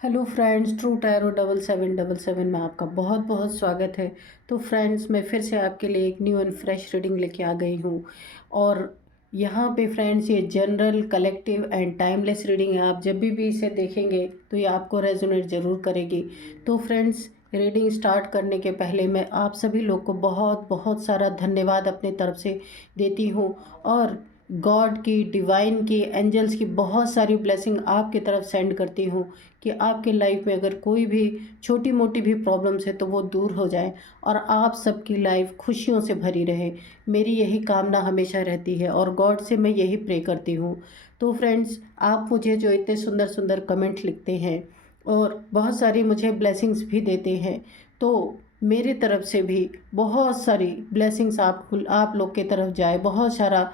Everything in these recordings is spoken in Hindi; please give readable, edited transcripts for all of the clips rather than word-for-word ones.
हेलो फ्रेंड्स, ट्रू टैरो 7777 में आपका बहुत बहुत स्वागत है। तो फ्रेंड्स, मैं फिर से आपके लिए एक न्यू एंड फ्रेश रीडिंग लेके आ गई हूँ। और यहाँ पे फ्रेंड्स, ये general, collective and timeless reading है। आप जब भी इसे देखेंगे तो ये आपको रेजोनेट ज़रूर करेगी। तो फ्रेंड्स, रीडिंग स्टार्ट करने के पहले मैं आप सभी लोग को बहुत बहुत सारा धन्यवाद अपने तरफ से देती हूँ। और गॉड की, डिवाइन की, एंजल्स की बहुत सारी ब्लेसिंग आपकी तरफ सेंड करती हूँ कि आपके लाइफ में अगर कोई भी छोटी मोटी भी प्रॉब्लम्स है तो वो दूर हो जाए और आप सबकी लाइफ खुशियों से भरी रहे। मेरी यही कामना हमेशा रहती है और गॉड से मैं यही प्रे करती हूँ। तो फ्रेंड्स, आप मुझे जो इतने सुंदर सुंदर कमेंट लिखते हैं और बहुत सारी मुझे ब्लेसिंग्स भी देते हैं, तो मेरी तरफ से भी बहुत सारी ब्लेसिंग्स आप लोग की तरफ जाए। बहुत सारा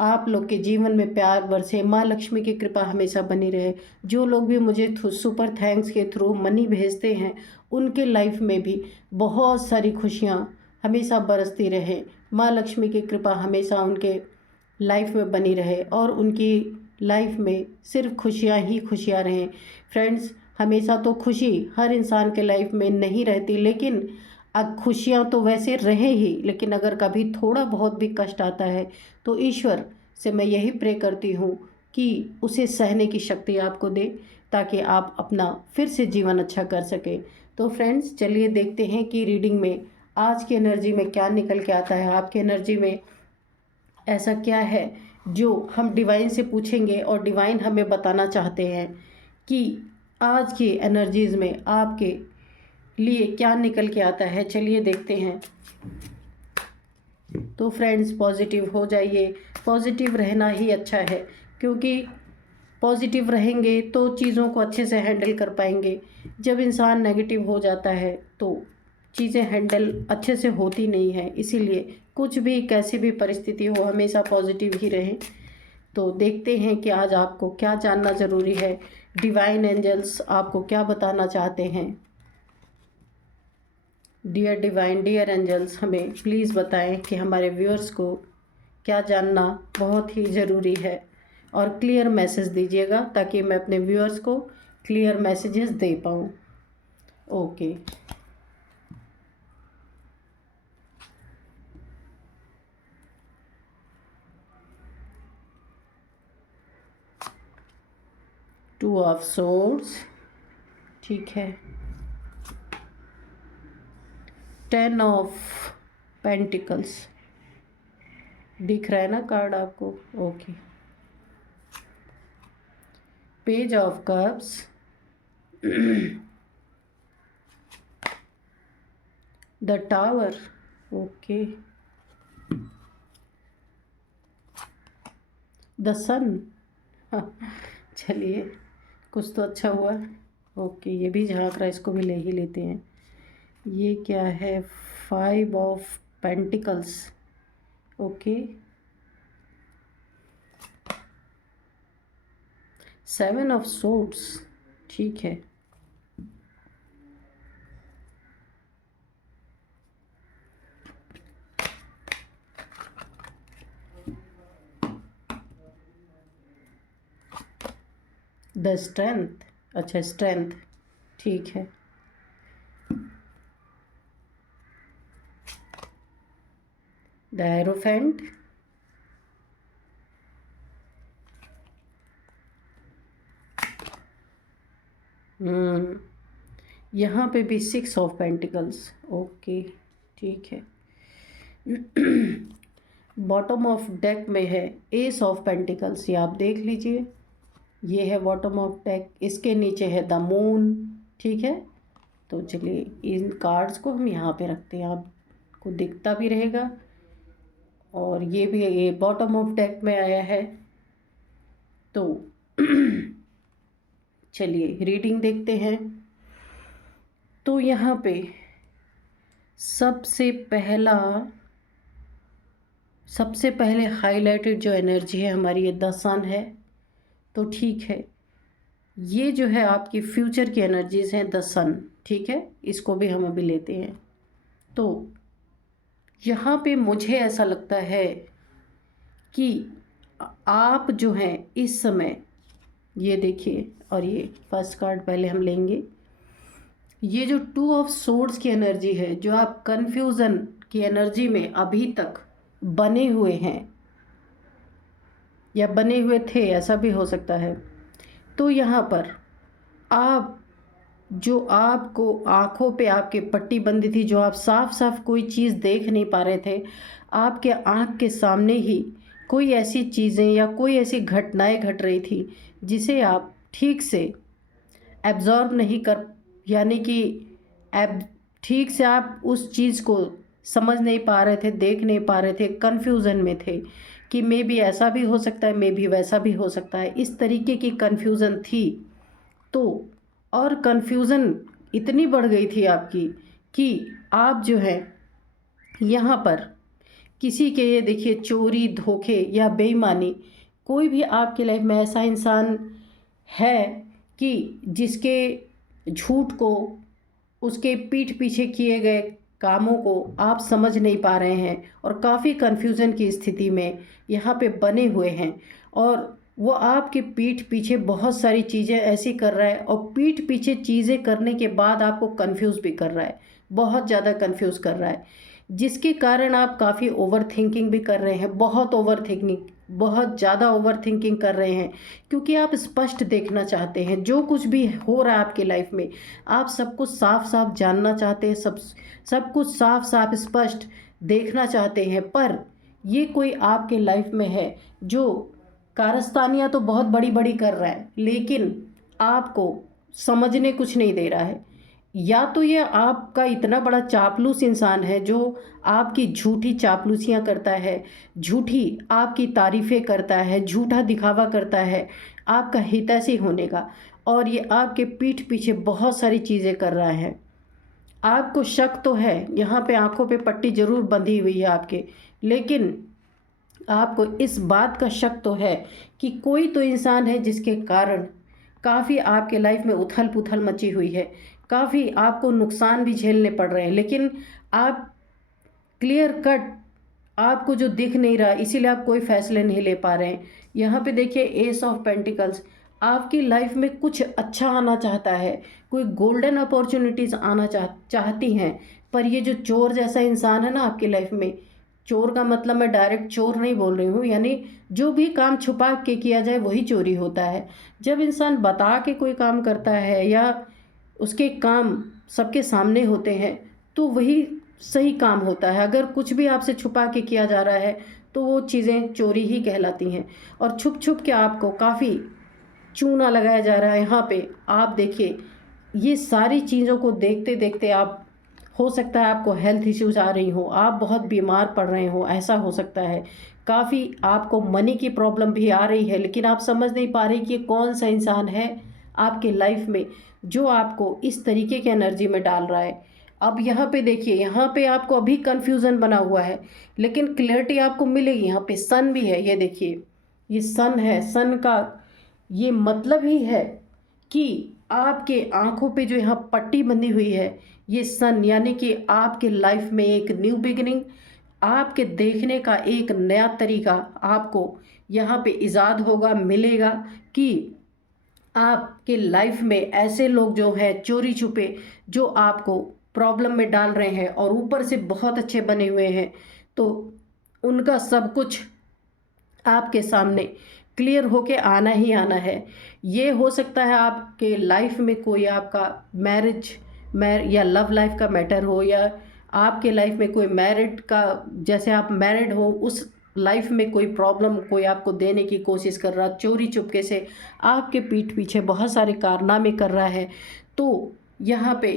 आप लोग के जीवन में प्यार बरसे, माँ लक्ष्मी की कृपा हमेशा बनी रहे। जो लोग भी मुझे सुपर थैंक्स के थ्रू मनी भेजते हैं, उनके लाइफ में भी बहुत सारी खुशियाँ हमेशा बरसती रहे। माँ लक्ष्मी की कृपा हमेशा उनके लाइफ में बनी रहे और उनकी लाइफ में सिर्फ खुशियाँ ही खुशियाँ रहें। फ्रेंड्स, हमेशा तो खुशी हर इंसान के लाइफ में नहीं रहती, लेकिन खुशियाँ तो वैसे रहे ही, लेकिन अगर कभी थोड़ा बहुत भी कष्ट आता है तो ईश्वर से मैं यही प्रे करती हूँ कि उसे सहने की शक्ति आपको दे, ताकि आप अपना फिर से जीवन अच्छा कर सकें। तो फ्रेंड्स, चलिए देखते हैं कि रीडिंग में आज की एनर्जी में क्या निकल के आता है। आपकी एनर्जी में ऐसा क्या है जो हम डिवाइन से पूछेंगे और डिवाइन हमें बताना चाहते हैं कि आज की एनर्जीज में आपके लिए क्या निकल के आता है। चलिए देखते हैं। तो फ्रेंड्स, पॉजिटिव हो जाइए। पॉजिटिव रहना ही अच्छा है, क्योंकि पॉजिटिव रहेंगे तो चीज़ों को अच्छे से हैंडल कर पाएंगे। जब इंसान नेगेटिव हो जाता है तो चीज़ें हैंडल अच्छे से होती नहीं है। इसीलिए कुछ भी, कैसी भी परिस्थिति हो, हमेशा पॉजिटिव ही रहें। तो देखते हैं कि आज आपको क्या जानना ज़रूरी है। डिवाइन एंजल्स आपको क्या बताना चाहते हैं। डियर डिवाइन, डियर एंजल्स, हमें प्लीज़ बताएं कि हमारे व्यूअर्स को क्या जानना बहुत ही ज़रूरी है। और क्लियर मैसेज दीजिएगा ताकि मैं अपने व्यूअर्स को क्लियर मैसेजेस दे पाऊँ। ओके। टू ऑफ सोर्ड्स, ठीक है। 10 ऑफ पेंटिकल्स दिख रहा है ना कार्ड आपको? Okay. Page of cups, the tower, okay. The sun, चलिए कुछ तो अच्छा हुआ। ओके, ये भी झांक रहा है, इसको भी ले ही लेते हैं। ये क्या है? 5 of pentacles, okay. 7 of swords, ठीक है। द स्ट्रेंथ, अच्छा स्ट्रेंथ, ठीक है। द एरोफेंट, यहाँ पे भी 6 ऑफ पेंटिकल्स, ओके, ठीक है। बॉटम ऑफ डेक में है एस ऑफ पेंटिकल्स, ये आप देख लीजिए। ये है बॉटम ऑफ डेक, इसके नीचे है द मून, ठीक है। तो चलिए इन कार्ड्स को हम यहाँ पे रखते हैं, आपको दिखता भी रहेगा। और ये भी, ये बॉटम ऑफ डेक में आया है। तो चलिए रीडिंग देखते हैं। तो यहाँ पे सबसे पहले हाईलाइटेड जो एनर्जी है हमारी, ये द सन है। तो ठीक है, ये जो है आपकी फ्यूचर की एनर्जीज हैं, द सन, ठीक है। इसको भी हम अभी लेते हैं। तो यहाँ पे मुझे ऐसा लगता है कि आप जो हैं इस समय ये देखिए, और ये फर्स्ट कार्ड पहले हम लेंगे। ये जो 2 ऑफ सोर्ड्स की एनर्जी है, जो आप कन्फ्यूज़न की एनर्जी में अभी तक बने हुए हैं या बने हुए थे, ऐसा भी हो सकता है। तो यहाँ पर आप, जो आपको आँखों पे आपके पट्टी बंधी थी, जो आप साफ साफ कोई चीज़ देख नहीं पा रहे थे, आपके आँख के सामने ही कोई ऐसी चीज़ें या कोई ऐसी घटनाएं घट रही थी जिसे आप ठीक से एब्ज़ॉर्ब नहीं कर, यानी कि एब ठीक से आप उस चीज़ को समझ नहीं पा रहे थे, देख नहीं पा रहे थे, कन्फ्यूज़न में थे कि मे बी ऐसा भी हो सकता है, मे बी वैसा भी हो सकता है। इस तरीके की कन्फ्यूज़न थी। तो और कन्फ्यूज़न इतनी बढ़ गई थी आपकी कि आप जो है यहाँ पर किसी के, ये देखिए, चोरी, धोखे या बेईमानी, कोई भी आपकी लाइफ में ऐसा इंसान है कि जिसके झूठ को, उसके पीठ पीछे किए गए कामों को आप समझ नहीं पा रहे हैं और काफ़ी कन्फ्यूज़न की स्थिति में यहाँ पे बने हुए हैं। और वो आपके पीठ पीछे बहुत सारी चीज़ें ऐसी कर रहा है और पीठ पीछे चीज़ें करने के बाद आपको कंफ्यूज भी कर रहा है, बहुत ज़्यादा कंफ्यूज कर रहा है, जिसके कारण आप काफ़ी ओवर थिंकिंग भी कर रहे हैं, बहुत ओवर थिंकिंग, बहुत ज़्यादा ओवर थिंकिंग कर रहे हैं, क्योंकि आप स्पष्ट देखना चाहते हैं जो कुछ भी हो रहा है आपकी लाइफ में। आप सब कुछ साफ साफ जानना चाहते हैं, सब कुछ साफ साफ स्पष्ट देखना चाहते हैं। पर ये कोई आपके लाइफ में है जो कारस्तानियाँ तो बहुत बड़ी बड़ी कर रहा है, लेकिन आपको समझने कुछ नहीं दे रहा है। या तो ये आपका इतना बड़ा चापलूस इंसान है जो आपकी झूठी चापलूसियाँ करता है, झूठी आपकी तारीफ़ें करता है, झूठा दिखावा करता है आपका हितैषी होने का, और ये आपके पीठ पीछे बहुत सारी चीज़ें कर रहा है। आपको शक तो है, यहाँ पे आंखों पे पट्टी ज़रूर बंधी हुई है आपके, लेकिन आपको इस बात का शक तो है कि कोई तो इंसान है जिसके कारण काफ़ी आपके लाइफ में उथल पुथल मची हुई है, काफ़ी आपको नुकसान भी झेलने पड़ रहे हैं, लेकिन आप क्लियर कट, आपको जो दिख नहीं रहा, इसीलिए आप कोई फैसले नहीं ले पा रहे हैं। यहाँ पे देखिए, एस ऑफ पेंटिकल्स, आपकी लाइफ में कुछ अच्छा आना चाहता है, कोई गोल्डन अपॉर्चुनिटीज़ आना चाहती हैं, पर ये जो चोर जैसा इंसान है ना आपकी लाइफ में, चोर का मतलब मैं डायरेक्ट चोर नहीं बोल रही हूँ, यानी जो भी काम छुपा के किया जाए वही चोरी होता है। जब इंसान बता के कोई काम करता है या उसके काम सबके सामने होते हैं तो वही सही काम होता है। अगर कुछ भी आपसे छुपा के किया जा रहा है तो वो चीज़ें चोरी ही कहलाती हैं। और छुप छुप के आपको काफ़ी चूना लगाया जा रहा है यहाँ पे। आप देखिए, ये सारी चीज़ों को देखते देखते आप, हो सकता है आपको हेल्थ इश्यूज आ रही हो, आप बहुत बीमार पड़ रहे हो, ऐसा हो सकता है। काफ़ी आपको मनी की प्रॉब्लम भी आ रही है, लेकिन आप समझ नहीं पा रहे कि कौन सा इंसान है आपके लाइफ में जो आपको इस तरीके की एनर्जी में डाल रहा है। अब यहाँ पे देखिए, यहाँ पे आपको अभी कन्फ्यूज़न बना हुआ है, लेकिन क्लियरिटी आपको मिलेगी। यहाँ पे सन भी है, ये देखिए, ये सन है। सन का ये मतलब ही है कि आपके आंखों पे जो यहाँ पट्टी बंधी हुई है, ये सन, यानी कि आपके लाइफ में एक न्यू बिगिनिंग, आपके देखने का एक नया तरीका आपको यहाँ पे इजाद होगा, मिलेगा कि आपके लाइफ में ऐसे लोग जो है चोरी छुपे, जो आपको प्रॉब्लम में डाल रहे हैं और ऊपर से बहुत अच्छे बने हुए हैं, तो उनका सब कुछ आपके सामने क्लियर होके आना ही आना है। ये हो सकता है आपके लाइफ में कोई आपका मैरिज या लव लाइफ का मैटर हो, या आपके लाइफ में कोई मैरिड का, जैसे आप मैरिड हो, उस लाइफ में कोई प्रॉब्लम कोई आपको देने की कोशिश कर रहा, चोरी चुपके से आपके पीठ पीछे बहुत सारे कारनामे कर रहा है। तो यहाँ पे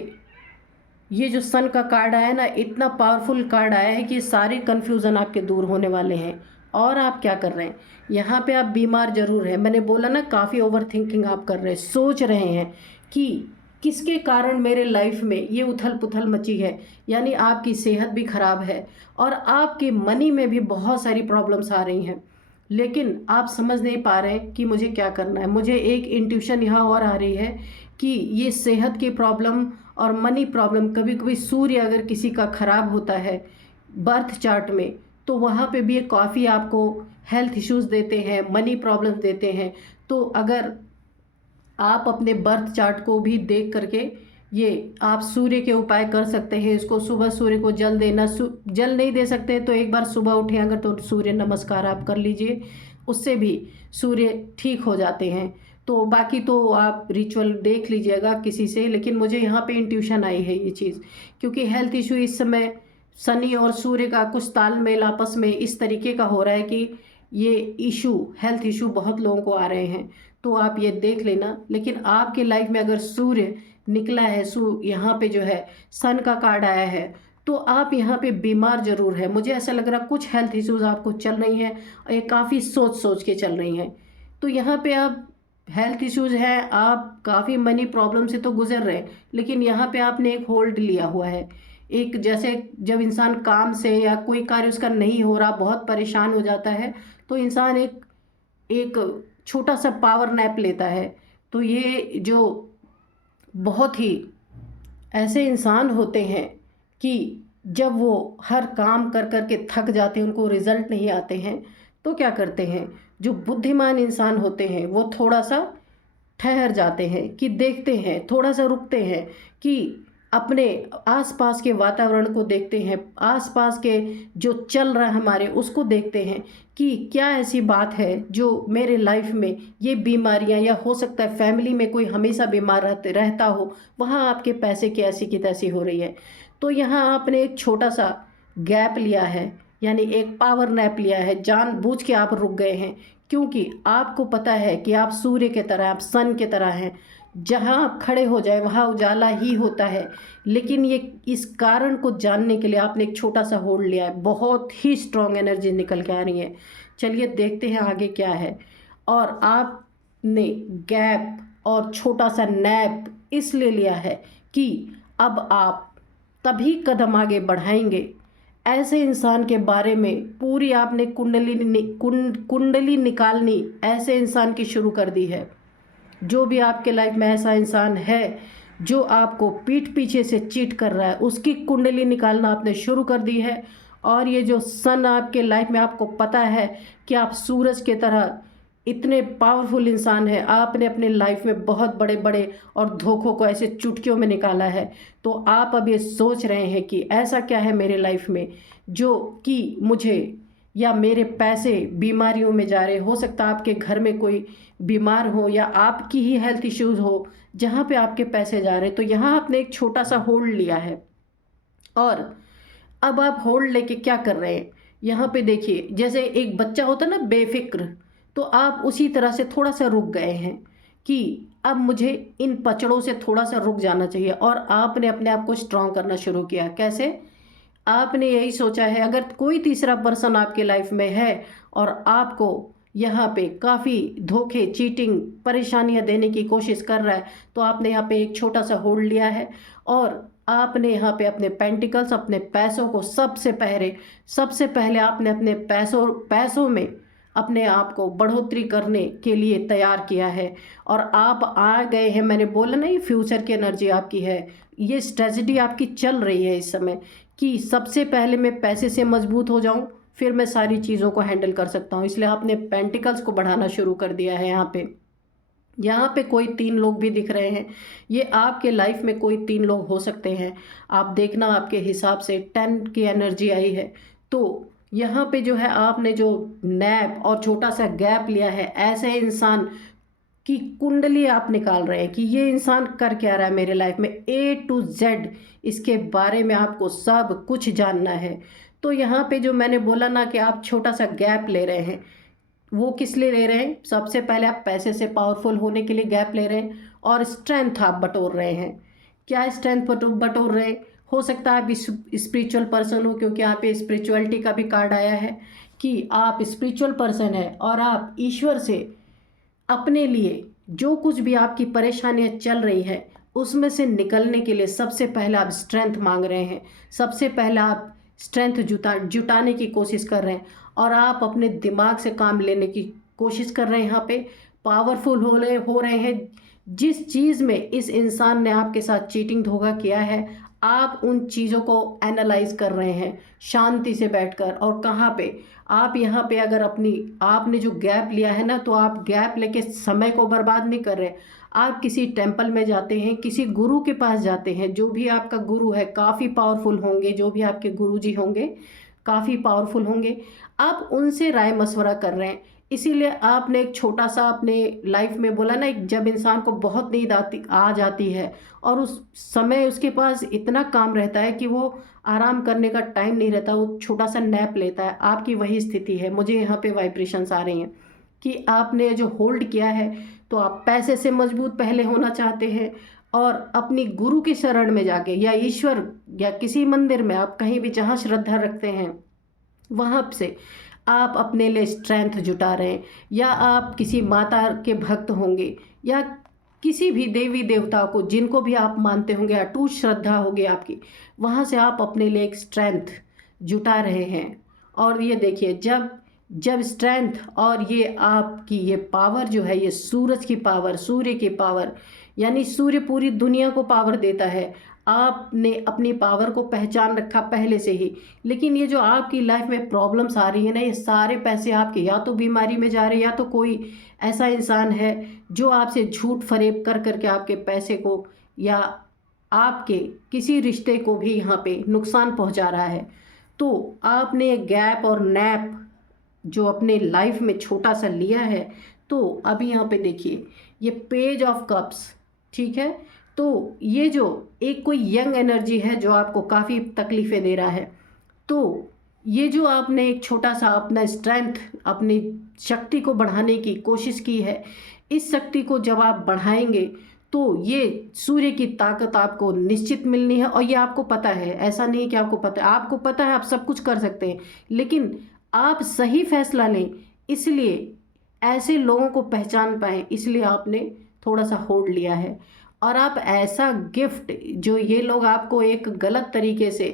ये जो सन का कार्ड आया ना, इतना पावरफुल कार्ड आया है कि सारे कन्फ्यूज़न आपके दूर होने वाले हैं। और आप क्या कर रहे हैं, यहाँ पे आप बीमार ज़रूर हैं, मैंने बोला ना, काफ़ी ओवर थिंकिंग आप कर रहे हैं, सोच रहे हैं कि किसके कारण मेरे लाइफ में ये उथल पुथल मची है, यानी आपकी सेहत भी ख़राब है और आपके मनी में भी बहुत सारी प्रॉब्लम्स आ रही हैं, लेकिन आप समझ नहीं पा रहे कि मुझे क्या करना है। मुझे एक इंट्यूशन यहाँ और आ रही है कि ये सेहत की प्रॉब्लम और मनी प्रॉब्लम, कभी कभी सूर्य अगर किसी का ख़राब होता है बर्थ चार्ट में, तो वहाँ पे भी काफ़ी आपको हेल्थ इश्यूज़ देते हैं, मनी प्रॉब्लम्स देते हैं। तो अगर आप अपने बर्थ चार्ट को भी देख करके ये आप सूर्य के उपाय कर सकते हैं। इसको सुबह सूर्य को जल देना, जल नहीं दे सकते तो एक बार सुबह उठे अगर तो सूर्य नमस्कार आप कर लीजिए, उससे भी सूर्य ठीक हो जाते हैं। तो बाकी तो आप रिचुअल देख लीजिएगा किसी से, लेकिन मुझे यहाँ पे इंट्यूशन आई है ये चीज़, क्योंकि हेल्थ इशू इस समय शनि और सूर्य का कुछ तालमेल आपस में इस तरीके का हो रहा है कि ये इशू, हेल्थ इशू बहुत लोगों को आ रहे हैं। तो आप ये देख लेना। लेकिन आपके लाइफ में अगर सूर्य निकला है, यहाँ पे जो है सन का कार्ड आया है, तो आप यहाँ पे बीमार जरूर है। मुझे ऐसा लग रहा कुछ हेल्थ इश्यूज आपको चल रही हैं और ये काफ़ी सोच सोच के चल रही हैं। तो यहाँ पे आप हेल्थ इश्यूज है, आप काफ़ी मनी प्रॉब्लम से तो गुजर रहे हैं, लेकिन यहाँ पे आपने एक होल्ड लिया हुआ है। एक जैसे जब इंसान काम से या कोई कार्य उसका नहीं हो रहा, बहुत परेशान हो जाता है, तो इंसान एक एक छोटा सा पावर नैप लेता है। तो ये जो बहुत ही ऐसे इंसान होते हैं कि जब वो हर काम कर कर के थक जाते हैं, उनको रिजल्ट नहीं आते हैं, तो क्या करते हैं, जो बुद्धिमान इंसान होते हैं वो थोड़ा सा ठहर जाते हैं, कि देखते हैं, थोड़ा सा रुकते हैं, कि अपने आसपास के वातावरण को देखते हैं, आसपास के जो चल रहा है हमारे उसको देखते हैं कि क्या ऐसी बात है जो मेरे लाइफ में ये बीमारियां, या हो सकता है फैमिली में कोई हमेशा बीमार रहता हो, वहाँ आपके पैसे की ऐसी की तैसी हो रही है। तो यहाँ आपने एक छोटा सा गैप लिया है, यानी एक पावर नैप लिया है, जानबूझ के आप रुक गए हैं, क्योंकि आपको पता है कि आप सूर्य की तरह, आप सन की तरह हैं, जहाँ आप खड़े हो जाए वहाँ उजाला ही होता है। लेकिन ये इस कारण को जानने के लिए आपने एक छोटा सा होल्ड लिया है, बहुत ही स्ट्रॉन्ग एनर्जी निकल के आ रही है। चलिए देखते हैं आगे क्या है। और आपने गैप और छोटा सा नैप इसलिए लिया है कि अब आप तभी कदम आगे बढ़ाएंगे। ऐसे इंसान के बारे में पूरी आपने कुंडली निकालनी ऐसे इंसान की शुरू कर दी है। जो भी आपके लाइफ में ऐसा इंसान है जो आपको पीठ पीछे से चीट कर रहा है, उसकी कुंडली निकालना आपने शुरू कर दी है। और ये जो सन आपके लाइफ में, आपको पता है कि आप सूरज के तरह इतने पावरफुल इंसान हैं, आपने अपने लाइफ में बहुत बड़े बड़े और धोखों को ऐसे चुटकियों में निकाला है। तो आप अब ये सोच रहे हैं कि ऐसा क्या है मेरे लाइफ में जो कि मुझे, या मेरे पैसे बीमारियों में जा रहे, हो सकता है आपके घर में कोई बीमार हो या आपकी ही हेल्थ इश्यूज हो जहाँ पे आपके पैसे जा रहे। तो यहाँ आपने एक छोटा सा होल्ड लिया है, और अब आप होल्ड लेके क्या कर रहे हैं, यहाँ पे देखिए, जैसे एक बच्चा होता है ना बेफिक्र, तो आप उसी तरह से थोड़ा सा रुक गए हैं कि अब मुझे इन पचड़ों से थोड़ा सा रुक जाना चाहिए। और आपने अपने आप को स्ट्रांग करना शुरू किया। कैसे? आपने यही सोचा है, अगर कोई तीसरा पर्सन आपके लाइफ में है और आपको यहाँ पे काफ़ी धोखे, चीटिंग, परेशानियाँ देने की कोशिश कर रहा है, तो आपने यहाँ पे एक छोटा सा होल्ड लिया है। और आपने यहाँ पे अपने पेंटिकल्स, अपने पैसों को सबसे पहले आपने अपने पैसों में अपने आप को बढ़ोतरी करने के लिए तैयार किया है। और आप आ गए हैं, मैंने बोला नहीं, फ्यूचर की एनर्जी आपकी है, ये स्ट्रेटजी आपकी चल रही है इस समय, कि सबसे पहले मैं पैसे से मजबूत हो जाऊं, फिर मैं सारी चीज़ों को हैंडल कर सकता हूं। इसलिए आपने पेंटिकल्स को बढ़ाना शुरू कर दिया है। यहाँ पे कोई 3 लोग भी दिख रहे हैं, ये आपके लाइफ में कोई 3 लोग हो सकते हैं। आप देखना, आपके हिसाब से 10 की एनर्जी आई है। तो यहाँ पे जो है आपने जो नैप और छोटा सा गैप लिया है, ऐसे इंसान की कुंडली आप निकाल रहे हैं कि ये इंसान कर क्या रहा है मेरे लाइफ में, A to Z इसके बारे में आपको सब कुछ जानना है। तो यहाँ पे जो मैंने बोला ना कि आप छोटा सा गैप ले रहे हैं, वो किस लिए ले रहे हैं? सबसे पहले आप पैसे से पावरफुल होने के लिए गैप ले रहे हैं, और स्ट्रेंथ आप बटोर रहे हैं। क्या स्ट्रेंथ बटोर रहे हैं? हो सकता है आप स्पिरिचुअल पर्सन हो, क्योंकि यहाँ पे स्पिरिचुअलिटी का भी कार्ड आया है कि आप स्पिरिचुअल पर्सन है, और आप ईश्वर से अपने लिए जो कुछ भी आपकी परेशानियां चल रही है उसमें से निकलने के लिए सबसे पहले आप स्ट्रेंथ मांग रहे हैं। सबसे पहले आप स्ट्रेंथ जुटाने की कोशिश कर रहे हैं, और आप अपने दिमाग से काम लेने की कोशिश कर रहे हैं। यहाँ पे पावरफुल हो रहे हैं। जिस चीज़ में इस इंसान ने आपके साथ चीटिंग धोखा किया है, आप उन चीज़ों को एनालाइज कर रहे हैं शांति से बैठकर। और कहाँ पे आप यहाँ पे अगर आपने जो गैप लिया है ना, तो आप गैप लेके समय को बर्बाद नहीं कर रहे। आप किसी टेंपल में जाते हैं, किसी गुरु के पास जाते हैं। जो भी आपका गुरु है काफ़ी पावरफुल होंगे, जो भी आपके गुरु जी होंगे काफ़ी पावरफुल होंगे। आप उनसे राय मशवरा कर रहे हैं। इसीलिए आपने एक छोटा सा अपने लाइफ में बोला ना, जब इंसान को बहुत नींद आ जाती है और उस समय उसके पास इतना काम रहता है कि वो आराम करने का टाइम नहीं रहता, वो छोटा सा नैप लेता है। आपकी वही स्थिति है। मुझे यहाँ पे वाइब्रेशंस आ रही हैं कि आपने जो होल्ड किया है, तो आप पैसे से मजबूत पहले होना चाहते हैं और अपनी गुरु की शरण में जाके या ईश्वर या किसी मंदिर में, आप कहीं भी जहाँ श्रद्धा रखते हैं वहाँ से आप अपने लिए स्ट्रेंथ जुटा रहे हैं। या आप किसी माता के भक्त होंगे या किसी भी देवी देवता को जिनको भी आप मानते होंगे, अटूट श्रद्धा होगी आपकी, वहाँ से आप अपने लिए एक स्ट्रेंथ जुटा रहे हैं। और ये देखिए, जब जब स्ट्रेंथ और ये आपकी ये पावर जो है, ये सूरज की पावर, सूर्य की पावर, यानी सूर्य पूरी दुनिया को पावर देता है। आपने अपनी पावर को पहचान रखा पहले से ही। लेकिन ये जो आपकी लाइफ में प्रॉब्लम्स आ रही है ना, ये सारे पैसे आपके या तो बीमारी में जा रहे हैं, या तो कोई ऐसा इंसान है जो आपसे झूठ फरेब कर करके आपके पैसे को या आपके किसी रिश्ते को भी यहाँ पे नुकसान पहुँचा रहा है। तो आपने गैप और नैप जो अपने लाइफ में छोटा सा लिया है, तो अभी यहाँ पे देखिए ये पेज ऑफ कप्स, ठीक है। तो ये जो एक कोई यंग एनर्जी है जो आपको काफ़ी तकलीफ़ें दे रहा है, तो ये जो आपने एक छोटा सा अपना स्ट्रेंथ, अपनी शक्ति को बढ़ाने की कोशिश की है, इस शक्ति को जब आप बढ़ाएंगे तो ये सूर्य की ताकत आपको निश्चित मिलनी है। और ये आपको पता है, ऐसा नहीं कि आपको पता है, आपको पता है आप सब कुछ कर सकते हैं, लेकिन आप सही फैसला लें। इसलिए ऐसे लोगों को पहचान पाएँ, इसलिए आपने थोड़ा सा होल्ड लिया है। और आप ऐसा गिफ्ट, जो ये लोग आपको एक गलत तरीके से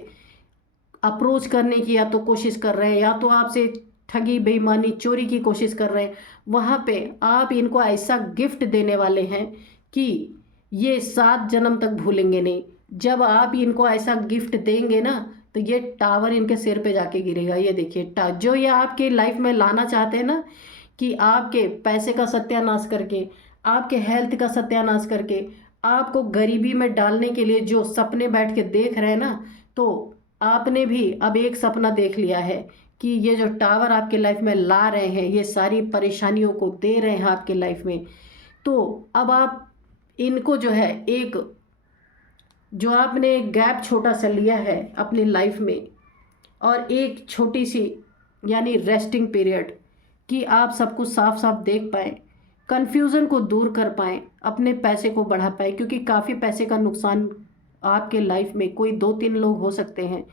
अप्रोच करने की या तो कोशिश कर रहे हैं, या तो आपसे ठगी, बेईमानी, चोरी की कोशिश कर रहे हैं, वहाँ पे आप इनको ऐसा गिफ्ट देने वाले हैं कि ये 7 जन्म तक भूलेंगे नहीं। जब आप इनको ऐसा गिफ्ट देंगे ना, तो ये टावर इनके सिर पे जाके गिरेगा। ये देखिए, जो ये आपके लाइफ में लाना चाहते हैं ना, कि आपके पैसे का सत्यानाश करके, आपके हेल्थ का सत्यानाश करके, आपको गरीबी में डालने के लिए जो सपने बैठ के देख रहे हैं ना, तो आपने भी अब एक सपना देख लिया है कि ये जो टावर आपके लाइफ में ला रहे हैं, ये सारी परेशानियों को दे रहे हैं आपके लाइफ में। तो अब आप इनको जो है, एक जो आपने एक गैप छोटा सा लिया है अपनी लाइफ में, और एक छोटी सी यानी रेस्टिंग पीरियड, कि आप सब कुछ साफ साफ देख पाएँ, कन्फ्यूज़न को दूर कर पाएँ, अपने पैसे को बढ़ा पाएँ। क्योंकि काफ़ी पैसे का नुकसान आपके लाइफ में कोई 2-3 लोग हो सकते हैं,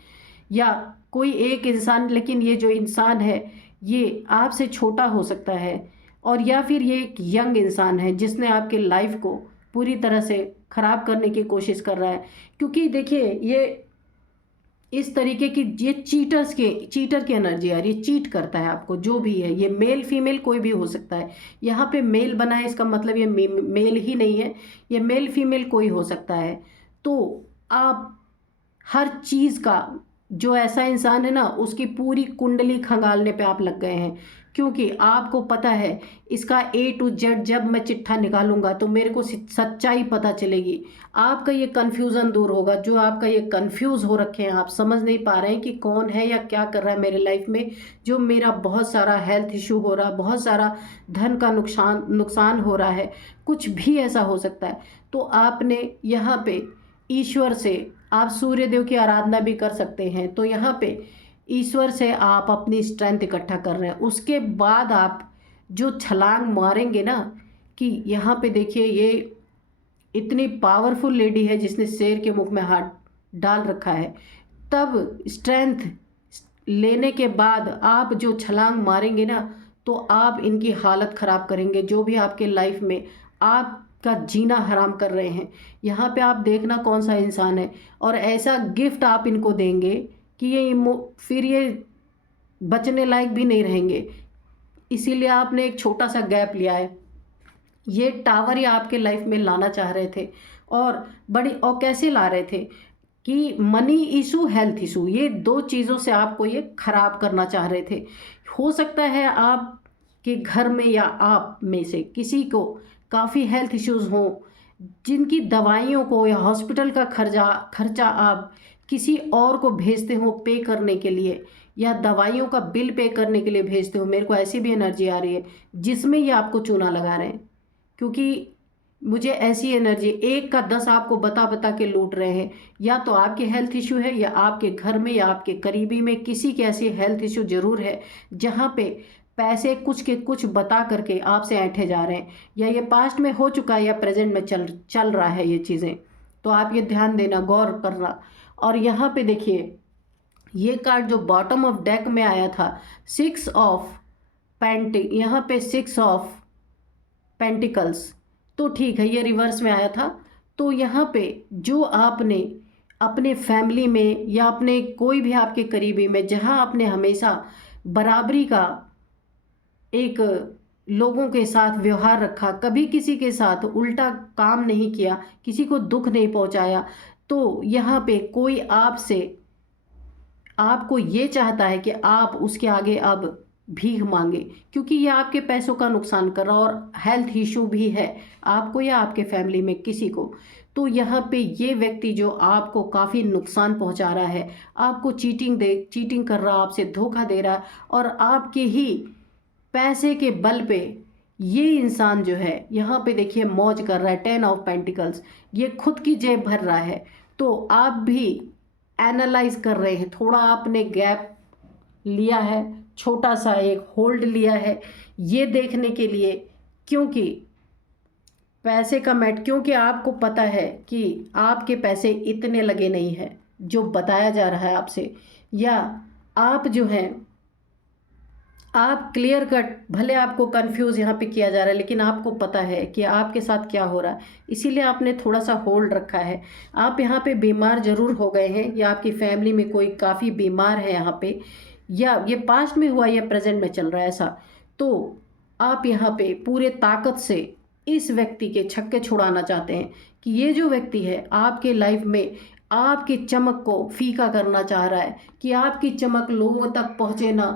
या कोई एक इंसान, लेकिन ये जो इंसान है ये आपसे छोटा हो सकता है, और या फिर ये एक यंग इंसान है जिसने आपके लाइफ को पूरी तरह से ख़राब करने की कोशिश कर रहा है। क्योंकि देखिए, ये इस तरीके की, ये चीटर की एनर्जी है, ये चीट करता है आपको। जो भी है, ये मेल फीमेल कोई भी हो सकता है। यहाँ पे मेल बना है, इसका मतलब ये मेल ही नहीं है, ये मेल फीमेल कोई हो सकता है। तो आप हर चीज़ का, जो ऐसा इंसान है ना, उसकी पूरी कुंडली खंगालने पे आप लग गए हैं। क्योंकि आपको पता है इसका A to Z जब मैं चिट्ठा निकालूंगा तो मेरे को सच्चाई पता चलेगी। आपका ये कन्फ्यूज़न दूर होगा, जो आपका ये कन्फ्यूज़ हो रखे हैं, आप समझ नहीं पा रहे हैं कि कौन है या क्या कर रहा है मेरे लाइफ में। जो मेरा बहुत सारा हेल्थ इशू हो रहा है, बहुत सारा धन का नुकसान हो रहा है, कुछ भी ऐसा हो सकता है। तो आपने यहाँ पे ईश्वर से, आप सूर्य देव की आराधना भी कर सकते हैं। तो यहाँ पे ईश्वर से आप अपनी स्ट्रेंथ इकट्ठा कर रहे हैं। उसके बाद आप जो छलांग मारेंगे ना, कि यहाँ पे देखिए, ये इतनी पावरफुल लेडी है जिसने शेर के मुख में हाथ डाल रखा है। तब स्ट्रेंथ लेने के बाद आप जो छलांग मारेंगे ना, तो आप इनकी हालत ख़राब करेंगे, जो भी आपके लाइफ में आपका जीना हराम कर रहे हैं। यहाँ पे आप देखना कौन सा इंसान है, और ऐसा गिफ्ट आप इनको देंगे कि ये फिर ये बचने लायक भी नहीं रहेंगे। इसीलिए आपने एक छोटा सा गैप लिया है। ये टावर ही आपके लाइफ में लाना चाह रहे थे, और कैसे ला रहे थे कि मनी इशू, हेल्थ इशू, ये दो चीज़ों से आपको ये खराब करना चाह रहे थे। हो सकता है आपके घर में या आप में से किसी को काफ़ी हेल्थ इश्यूज़ हों, जिनकी दवाइयों को या हॉस्पिटल का खर्चा आप किसी और को भेजते हो पे करने के लिए, या दवाइयों का बिल पे करने के लिए भेजते हो। मेरे को ऐसी भी एनर्जी आ रही है जिसमें ये आपको चूना लगा रहे हैं, क्योंकि मुझे ऐसी एनर्जी, एक का 10 आपको बता बता के लूट रहे हैं। या तो आपके हेल्थ इशू है, या आपके घर में या आपके करीबी में किसी के ऐसी हेल्थ इशू जरूर है जहाँ पे पैसे कुछ के कुछ बता करके आपसे ऐंठे जा रहे हैं, या ये पास्ट में हो चुका है या प्रेजेंट में चल रहा है ये चीज़ें। तो आप ये ध्यान देना, गौर करना। और यहाँ पे देखिए, ये कार्ड जो बॉटम ऑफ डेक में आया था, 6 ऑफ पेंटिक, यहाँ पे 6 ऑफ पेंटिकल्स, तो ठीक है, ये रिवर्स में आया था। तो यहाँ पे जो आपने अपने फैमिली में या अपने कोई भी आपके करीबी में, जहाँ आपने हमेशा बराबरी का एक लोगों के साथ व्यवहार रखा, कभी किसी के साथ उल्टा काम नहीं किया, किसी को दुख नहीं पहुंचाया, तो यहाँ पे कोई आपको ये चाहता है कि आप उसके आगे अब भीख मांगे, क्योंकि ये आपके पैसों का नुकसान कर रहा और हेल्थ इशू भी है आपको या आपके फैमिली में किसी को। तो यहाँ पे ये व्यक्ति जो आपको काफ़ी नुकसान पहुँचा रहा है, आपको चीटिंग कर रहा, आपसे धोखा दे रहा, और आपके ही पैसे के बल पे ये इंसान जो है यहाँ पे देखिए मौज कर रहा है। 10 ऑफ पेंटिकल्स, ये खुद की जेब भर रहा है। तो आप भी एनालाइज कर रहे हैं, थोड़ा आपने गैप लिया है, छोटा सा एक होल्ड लिया है ये देखने के लिए, क्योंकि पैसे का क्योंकि आपको पता है कि आपके पैसे इतने लगे नहीं हैं जो बताया जा रहा है आपसे, या आप जो हैं आप क्लियर कट, भले आपको कंफ्यूज यहाँ पे किया जा रहा है लेकिन आपको पता है कि आपके साथ क्या हो रहा है, इसीलिए आपने थोड़ा सा होल्ड रखा है। आप यहाँ पे बीमार जरूर हो गए हैं, या आपकी फैमिली में कोई काफ़ी बीमार है यहाँ पे, या ये पास्ट में हुआ या प्रेजेंट में चल रहा है ऐसा। तो आप यहाँ पे पूरे ताकत से इस व्यक्ति के छक्के छुड़ाना चाहते हैं कि ये जो व्यक्ति है आपके लाइफ में आपकी चमक को फीका करना चाह रहा है, कि आपकी चमक लोगों तक पहुँचे ना।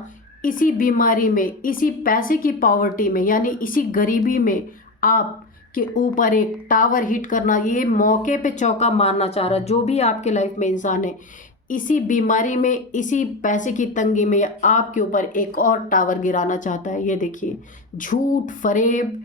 इसी बीमारी में, इसी पैसे की पॉवर्टी में, यानी इसी गरीबी में आप के ऊपर एक टावर हिट करना, ये मौके पे चौका मारना चाह रहा है जो भी आपके लाइफ में इंसान है। इसी बीमारी में, इसी पैसे की तंगी में आपके ऊपर एक और टावर गिराना चाहता है। ये देखिए, झूठ, फरेब,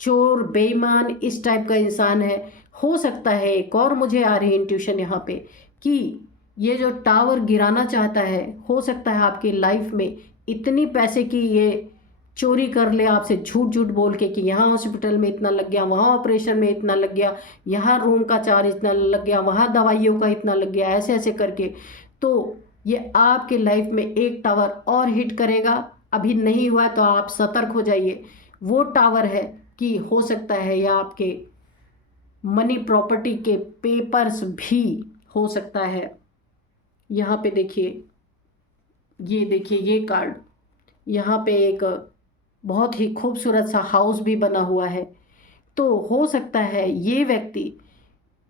चोर, बेईमान, इस टाइप का इंसान है। हो सकता है एक और मुझे आ रही इंट्यूशन यहाँ पे कि ये जो टावर गिराना चाहता है, हो सकता है आपकी लाइफ में इतनी पैसे की ये चोरी कर ले आपसे, झूठ झूठ बोल के कि यहाँ हॉस्पिटल में इतना लग गया, वहाँ ऑपरेशन में इतना लग गया, यहाँ रूम का चार्ज इतना लग गया, वहाँ दवाइयों का इतना लग गया, ऐसे ऐसे करके। तो ये आपके लाइफ में एक टावर और हिट करेगा। अभी नहीं हुआ तो आप सतर्क हो जाइए। वो टावर है कि हो सकता है या आपके मनी प्रॉपर्टी के पेपर्स भी हो सकता है। यहाँ पे देखिए, ये देखिए, ये कार्ड, यहाँ पे एक बहुत ही खूबसूरत सा हाउस भी बना हुआ है। तो हो सकता है ये व्यक्ति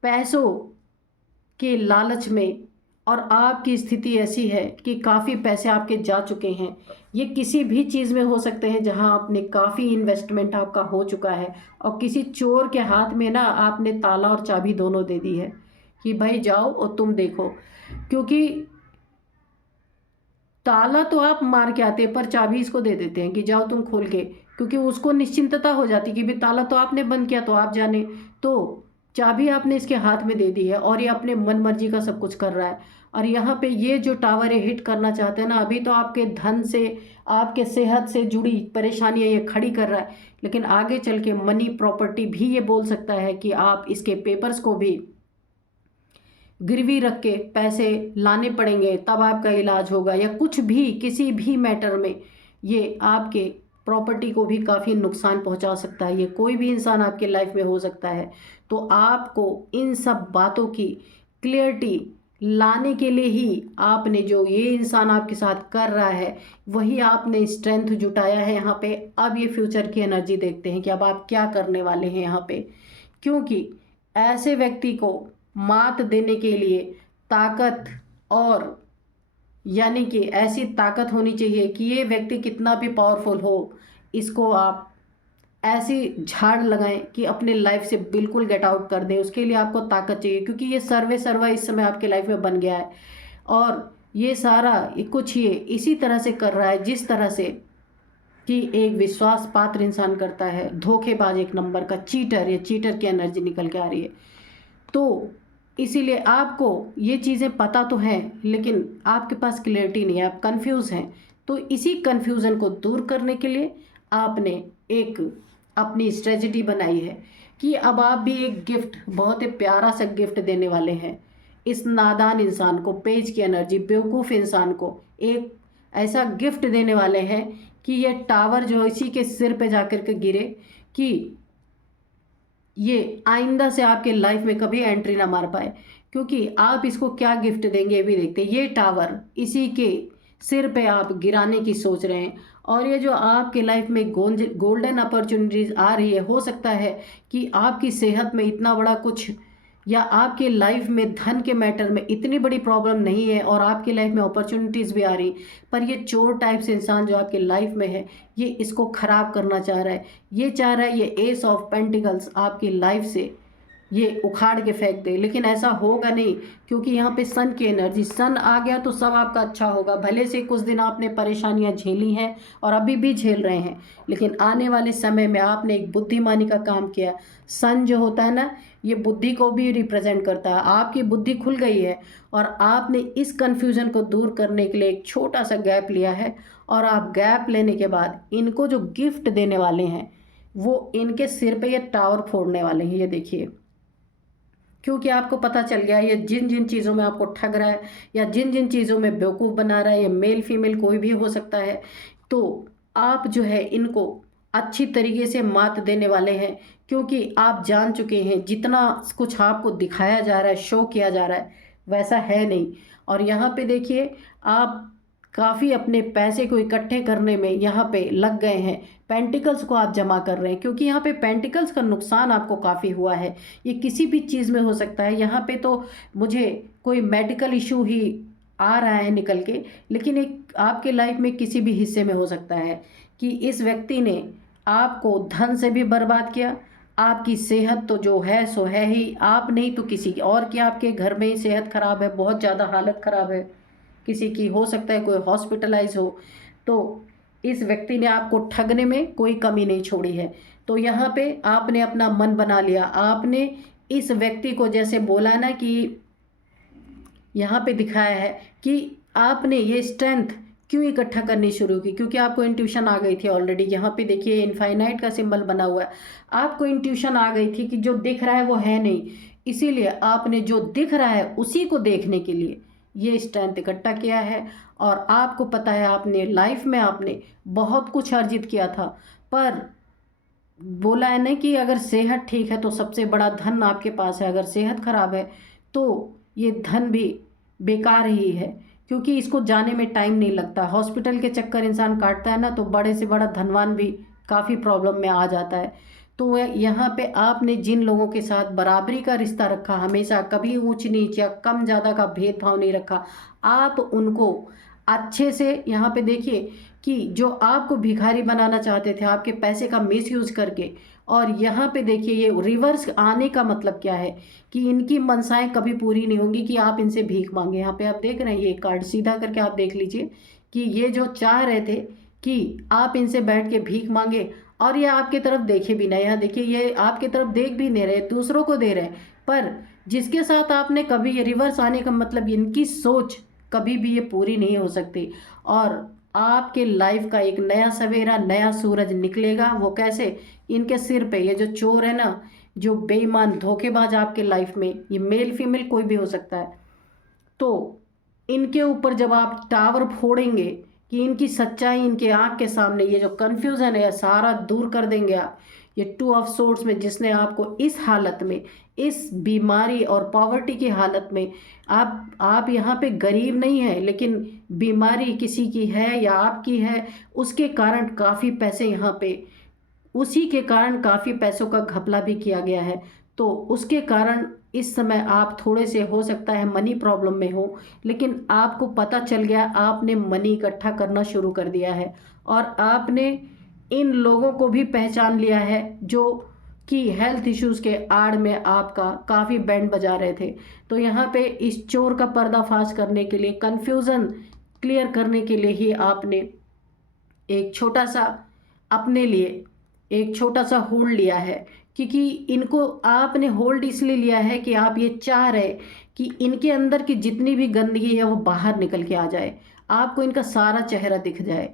पैसों के लालच में, और आपकी स्थिति ऐसी है कि काफ़ी पैसे आपके जा चुके हैं, ये किसी भी चीज़ में हो सकते हैं जहां आपने काफ़ी इन्वेस्टमेंट आपका हो चुका है, और किसी चोर के हाथ में ना आपने ताला और चाबी दोनों दे दी है कि भाई जाओ और तुम देखो। क्योंकि ताला तो आप मार के आते हैं पर चाबी इसको दे देते हैं कि जाओ तुम खोल के, क्योंकि उसको निश्चिंतता हो जाती कि भाई ताला तो आपने बंद किया तो आप जाने, तो चाबी आपने इसके हाथ में दे दी है और ये अपने मन मर्जी का सब कुछ कर रहा है। और यहाँ पे ये जो टावर है हिट करना चाहते हैं ना, अभी तो आपके धन से, आपके सेहत से जुड़ी परेशानियां ये खड़ी कर रहा है, लेकिन आगे चल के मनी प्रॉपर्टी भी ये बोल सकता है कि आप इसके पेपर्स को भी गिरवी रख के पैसे लाने पड़ेंगे, तब आपका इलाज होगा, या कुछ भी किसी भी मैटर में ये आपके प्रॉपर्टी को भी काफ़ी नुकसान पहुंचा सकता है। ये कोई भी इंसान आपके लाइफ में हो सकता है। तो आपको इन सब बातों की क्लियरिटी लाने के लिए ही आपने, जो ये इंसान आपके साथ कर रहा है वही आपने स्ट्रेंथ जुटाया है यहाँ पे। अब ये फ्यूचर की एनर्जी देखते हैं कि अब आप क्या करने वाले हैं यहाँ पे, क्योंकि ऐसे व्यक्ति को मात देने के लिए ताकत, और यानी कि ऐसी ताकत होनी चाहिए कि ये व्यक्ति कितना भी पावरफुल हो, इसको आप ऐसी झाड़ लगाएं कि अपने लाइफ से बिल्कुल गेट आउट कर दें। उसके लिए आपको ताकत चाहिए, क्योंकि ये सर्वे सर्वा इस समय आपके लाइफ में बन गया है। और ये सारा कुछ ये इसी तरह से कर रहा है जिस तरह से कि एक विश्वास पात्र इंसान करता है, धोखेबाज एक नंबर का चीटर, ये चीटर की एनर्जी निकल के आ रही है। तो इसीलिए आपको ये चीज़ें पता तो हैं, लेकिन आपके पास क्लैरिटी नहीं है, आप कंफ्यूज हैं। तो इसी कंफ्यूजन को दूर करने के लिए आपने एक अपनी स्ट्रेटजी बनाई है कि अब आप भी एक गिफ्ट, बहुत ही प्यारा सा गिफ्ट देने वाले हैं इस नादान इंसान को, पेज की एनर्जी, बेवकूफ़ इंसान को एक ऐसा गिफ्ट देने वाले हैं कि ये टावर जो इसी के सिर पे जाकर के गिरे, कि ये आइंदा से आपके लाइफ में कभी एंट्री ना मार पाए। क्योंकि आप इसको क्या गिफ्ट देंगे ये भी देखते हैं। ये टावर इसी के सिर पे आप गिराने की सोच रहे हैं। और ये जो आपके लाइफ में गोल्डन अपॉर्चुनिटीज आ रही है, हो सकता है कि आपकी सेहत में इतना बड़ा कुछ, या आपके लाइफ में धन के मैटर में इतनी बड़ी प्रॉब्लम नहीं है और आपकी लाइफ में अपॉर्चुनिटीज़ भी आ रही, पर ये चोर टाइप से इंसान जो आपके लाइफ में है, ये इसको ख़राब करना चाह रहा है। ये चाह रहा है ये एस ऑफ पेंटिकल्स आपकी लाइफ से ये उखाड़ के फेंक दे, लेकिन ऐसा होगा नहीं, क्योंकि यहाँ पे सन की एनर्जी, सन आ गया तो सब आपका अच्छा होगा। भले से कुछ दिन आपने परेशानियाँ झेली हैं और अभी भी झेल रहे हैं, लेकिन आने वाले समय में आपने एक बुद्धिमानी का काम किया। सन जो होता है ना, ये बुद्धि को भी रिप्रेजेंट करता है। आपकी बुद्धि खुल गई है और आपने इस कन्फ्यूज़न को दूर करने के लिए एक छोटा सा गैप लिया है। और आप गैप लेने के बाद इनको जो गिफ्ट देने वाले हैं, वो इनके सिर पे ये टावर फोड़ने वाले हैं। ये देखिए, क्योंकि आपको पता चल गया है ये जिन जिन चीज़ों में आपको ठग रहा है या जिन जिन चीज़ों में बेवकूफ़ बना रहा है, ये मेल फीमेल कोई भी हो सकता है, तो आप जो है इनको अच्छी तरीके से मात देने वाले हैं। क्योंकि आप जान चुके हैं जितना कुछ आपको दिखाया जा रहा है, शो किया जा रहा है, वैसा है नहीं। और यहाँ पे देखिए, आप काफ़ी अपने पैसे को इकट्ठे करने में यहाँ पे लग गए हैं, पेंटिकल्स को आप जमा कर रहे हैं, क्योंकि यहाँ पे पेंटिकल्स का नुकसान आपको काफ़ी हुआ है। ये किसी भी चीज़ में हो सकता है। यहाँ पे तो मुझे कोई मेडिकल इशू ही आ रहा है निकल के, लेकिन एक आपके लाइफ में किसी भी हिस्से में हो सकता है कि इस व्यक्ति ने आपको धन से भी बर्बाद किया। आपकी सेहत तो जो है सो है ही, आप नहीं तो किसी की और की, आपके घर में ही सेहत खराब है, बहुत ज़्यादा हालत ख़राब है किसी की, हो सकता है कोई हॉस्पिटलाइज हो। तो इस व्यक्ति ने आपको ठगने में कोई कमी नहीं छोड़ी है। तो यहाँ पे आपने अपना मन बना लिया। आपने इस व्यक्ति को जैसे बोला ना कि यहाँ पे दिखाया है कि आपने ये स्ट्रेंथ क्यों इकट्ठा करनी शुरू की, क्योंकि आपको इंट्यूशन आ गई थी ऑलरेडी। यहाँ पे देखिए इनफाइनाइट का सिंबल बना हुआ है। आपको इंट्यूशन आ गई थी कि जो दिख रहा है वो है नहीं, इसीलिए आपने जो दिख रहा है उसी को देखने के लिए ये स्ट्रेंथ इकट्ठा किया है। और आपको पता है आपने लाइफ में आपने बहुत कुछ अर्जित किया था, पर बोला है ना कि अगर सेहत ठीक है तो सबसे बड़ा धन आपके पास है, अगर सेहत खराब है तो ये धन भी बेकार ही है, क्योंकि इसको जाने में टाइम नहीं लगता। हॉस्पिटल के चक्कर इंसान काटता है ना, तो बड़े से बड़ा धनवान भी काफ़ी प्रॉब्लम में आ जाता है। तो यहाँ पे आपने जिन लोगों के साथ बराबरी का रिश्ता रखा, हमेशा कभी ऊंच नीच या कम ज़्यादा का भेदभाव नहीं रखा, आप उनको अच्छे से, यहाँ पे देखिए कि जो आपको भिखारी बनाना चाहते थे आपके पैसे का मिसयूज करके, और यहाँ पे देखिए ये रिवर्स आने का मतलब क्या है कि इनकी मनसाएं कभी पूरी नहीं होंगी कि आप इनसे भीख मांगे। यहाँ पे आप देख रहे हैं ये कार्ड, सीधा करके आप देख लीजिए कि ये जो चाह रहे थे कि आप इनसे बैठ के भीख मांगे, और ये आपके तरफ देखे भी नहीं। यहाँ देखिए ये आपके तरफ देख भी नहीं रहे, दूसरों को दे रहे हैं। पर जिसके साथ आपने कभी, ये रिवर्स आने का मतलब इनकी सोच कभी भी ये पूरी नहीं हो सकती। और आपके लाइफ का एक नया सवेरा, नया सूरज निकलेगा। वो कैसे? इनके सिर पे ये जो चोर है ना, जो बेईमान धोखेबाज आपके लाइफ में, ये मेल फीमेल कोई भी हो सकता है, तो इनके ऊपर जब आप टावर फोड़ेंगे कि इनकी सच्चाई इनके आँख के सामने, ये जो कन्फ्यूज़न है सारा दूर कर देंगे आप। ये टू ऑफ सोर्ड्स में जिसने आपको इस हालत में, इस बीमारी और पॉवर्टी की हालत में, आप यहाँ पे गरीब नहीं है, लेकिन बीमारी किसी की है या आपकी है, उसके कारण काफ़ी पैसे यहाँ पे, उसी के कारण काफ़ी पैसों का घपला भी किया गया है। तो उसके कारण इस समय आप थोड़े से हो सकता है मनी प्रॉब्लम में हो, लेकिन आपको पता चल गया, आपने मनी इकट्ठा करना शुरू कर दिया है और आपने इन लोगों को भी पहचान लिया है जो कि हेल्थ इश्यूज़ के आड़ में आपका काफ़ी बैंड बजा रहे थे। तो यहाँ पे इस चोर का पर्दाफाश करने के लिए, कन्फ्यूज़न क्लियर करने के लिए ही आपने एक छोटा सा अपने लिए एक छोटा सा होल्ड लिया है, क्योंकि इनको आपने होल्ड इसलिए लिया है कि आप ये चाह रहे कि इनके अंदर की जितनी भी गंदगी है वो बाहर निकल के आ जाए, आपको इनका सारा चेहरा दिख जाए,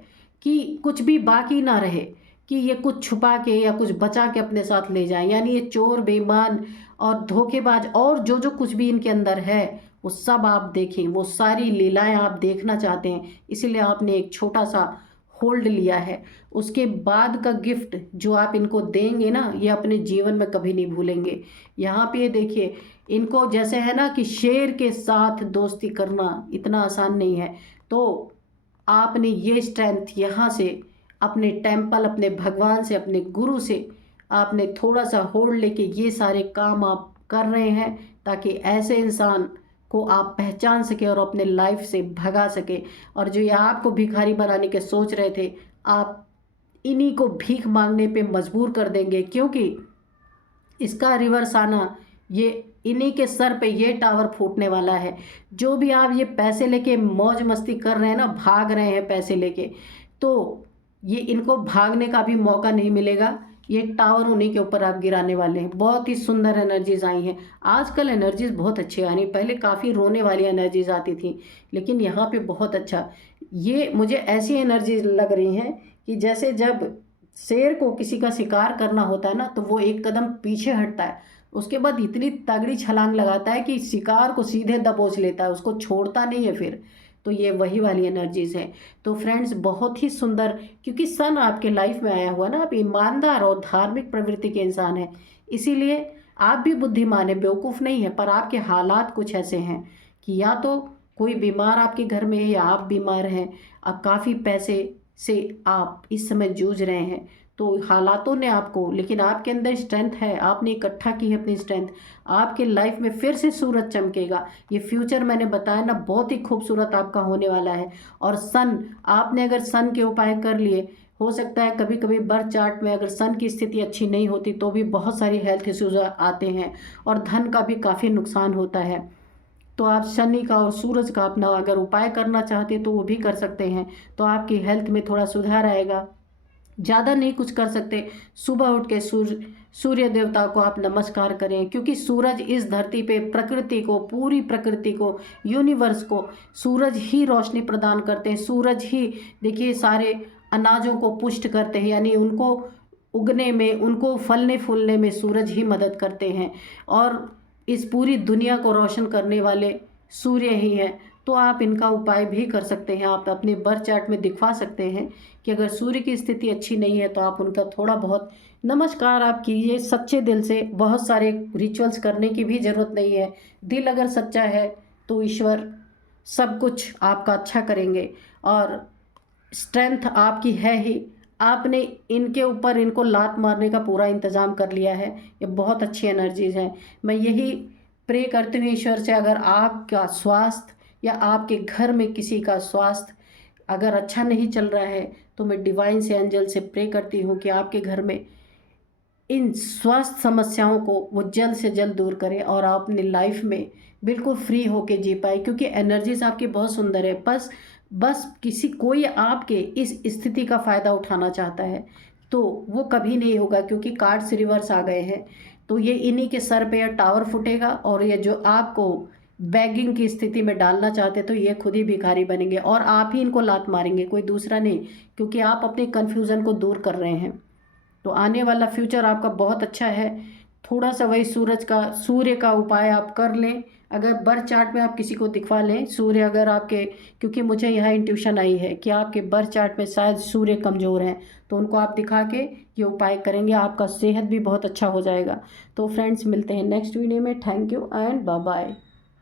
कि कुछ भी बाकी ना रहे, कि ये कुछ छुपा के या कुछ बचा के अपने साथ ले जाएं। यानी ये चोर, बेईमान और धोखेबाज और जो जो कुछ भी इनके अंदर है वो सब आप देखें, वो सारी लीलाएं आप देखना चाहते हैं, इसीलिए आपने एक छोटा सा होल्ड लिया है। उसके बाद का गिफ्ट जो आप इनको देंगे ना, ये अपने जीवन में कभी नहीं भूलेंगे। यहाँ पे ये देखिए, इनको जैसे है ना कि शेर के साथ दोस्ती करना इतना आसान नहीं है, तो आपने ये स्ट्रेंथ यहाँ से अपने टेम्पल, अपने भगवान से, अपने गुरु से आपने थोड़ा सा होल्ड लेके ये सारे काम आप कर रहे हैं, ताकि ऐसे इंसान को आप पहचान सके और अपने लाइफ से भगा सके। और जो ये आपको भिखारी बनाने के सोच रहे थे, आप इन्हीं को भीख मांगने पे मजबूर कर देंगे, क्योंकि इसका रिवर्स आना, ये इन्हीं के सर पे ये टावर फूटने वाला है। जो भी आप ये पैसे लेके मौज मस्ती कर रहे हैं ना, भाग रहे हैं पैसे लेके, तो ये इनको भागने का भी मौका नहीं मिलेगा। ये टावर उन्हीं के ऊपर आप गिराने वाले हैं। बहुत ही सुंदर एनर्जीज आई हैं आजकल, एनर्जीज बहुत अच्छी आ रही। पहले काफ़ी रोने वाली एनर्जीज आती थी, लेकिन यहाँ पे बहुत अच्छा, ये मुझे ऐसी एनर्जीज लग रही हैं कि जैसे जब शेर को किसी का शिकार करना होता है ना, तो वो एक कदम पीछे हटता है, उसके बाद इतनी तगड़ी छलांग लगाता है कि शिकार को सीधे दबोच लेता है, उसको छोड़ता नहीं है फिर। तो ये वही वाली एनर्जीज है। तो फ्रेंड्स, बहुत ही सुंदर, क्योंकि सन आपके लाइफ में आया हुआ ना, आप ईमानदार और धार्मिक प्रवृत्ति के इंसान हैं, इसीलिए आप भी बुद्धिमान है, बेवकूफ़ नहीं है। पर आपके हालात कुछ ऐसे हैं कि या तो कोई बीमार आपके घर में है, या आप बीमार हैं, अब काफ़ी पैसे से आप इस समय जूझ रहे हैं। तो हालातों ने आपको, लेकिन आपके अंदर स्ट्रेंथ है, आपने इकट्ठा की है अपनी स्ट्रेंथ, आपके लाइफ में फिर से सूरज चमकेगा। ये फ्यूचर मैंने बताया ना, बहुत ही खूबसूरत आपका होने वाला है। और सन, आपने अगर सन के उपाय कर लिए, हो सकता है कभी कभी बर्थ चार्ट में अगर सन की स्थिति अच्छी नहीं होती तो भी बहुत सारी हेल्थ इश्यूज आते हैं, और धन का भी काफ़ी नुकसान होता है। तो आप शनि का और सूरज का अपना अगर उपाय करना चाहते तो वो भी कर सकते हैं, तो आपकी हेल्थ में थोड़ा सुधार आएगा। ज़्यादा नहीं कुछ कर सकते, सुबह उठ के सूर्य देवता को आप नमस्कार करें, क्योंकि सूरज इस धरती पे प्रकृति को, पूरी प्रकृति को, यूनिवर्स को सूरज ही रोशनी प्रदान करते हैं। सूरज ही देखिए सारे अनाजों को पुष्ट करते हैं, यानी उनको उगने में, उनको फलने फूलने में सूरज ही मदद करते हैं। और इस पूरी दुनिया को रोशन करने वाले सूर्य ही हैं। तो आप इनका उपाय भी कर सकते हैं, आप अपने बर्थ चार्ट में दिखवा सकते हैं कि अगर सूर्य की स्थिति अच्छी नहीं है तो आप उनका थोड़ा बहुत नमस्कार आप कीजिए सच्चे दिल से। बहुत सारे रिचुअल्स करने की भी ज़रूरत नहीं है, दिल अगर सच्चा है तो ईश्वर सब कुछ आपका अच्छा करेंगे। और स्ट्रेंथ आपकी है ही, आपने इनके ऊपर, इनको लात मारने का पूरा इंतज़ाम कर लिया है। ये बहुत अच्छी एनर्जीज हैं। मैं यही प्रे करती हूँ ईश्वर से, अगर आपका स्वास्थ्य या आपके घर में किसी का स्वास्थ्य अगर अच्छा नहीं चल रहा है, तो मैं डिवाइन से, एंजल से प्रे करती हूँ कि आपके घर में इन स्वास्थ्य समस्याओं को वो जल्द से जल्द दूर करें और आप अपनी लाइफ में बिल्कुल फ्री होके जी पाए, क्योंकि एनर्जीज आपकी बहुत सुंदर है। बस कोई आपके इस स्थिति का फ़ायदा उठाना चाहता है तो वो कभी नहीं होगा, क्योंकि कार्ड्स रिवर्स आ गए हैं। तो ये इन्हीं के सर पे टावर फूटेगा, और ये जो आपको बैगिंग की स्थिति में डालना चाहते तो ये खुद ही भिखारी बनेंगे और आप ही इनको लात मारेंगे, कोई दूसरा नहीं, क्योंकि आप अपने कन्फ्यूज़न को दूर कर रहे हैं। तो आने वाला फ्यूचर आपका बहुत अच्छा है। थोड़ा सा वही सूर्य का उपाय आप कर लें। अगर बर्थ चार्ट में आप किसी को दिखवा लें, सूर्य अगर आपके, क्योंकि मुझे यहाँ इंट्यूशन आई है कि आपके बर्थ चार्ट में शायद सूर्य कमज़ोर हैं, तो उनको आप दिखा के ये उपाय करेंगे, आपका सेहत भी बहुत अच्छा हो जाएगा। तो फ्रेंड्स, मिलते हैं नेक्स्ट वीडियो में। Thank you and bye bye.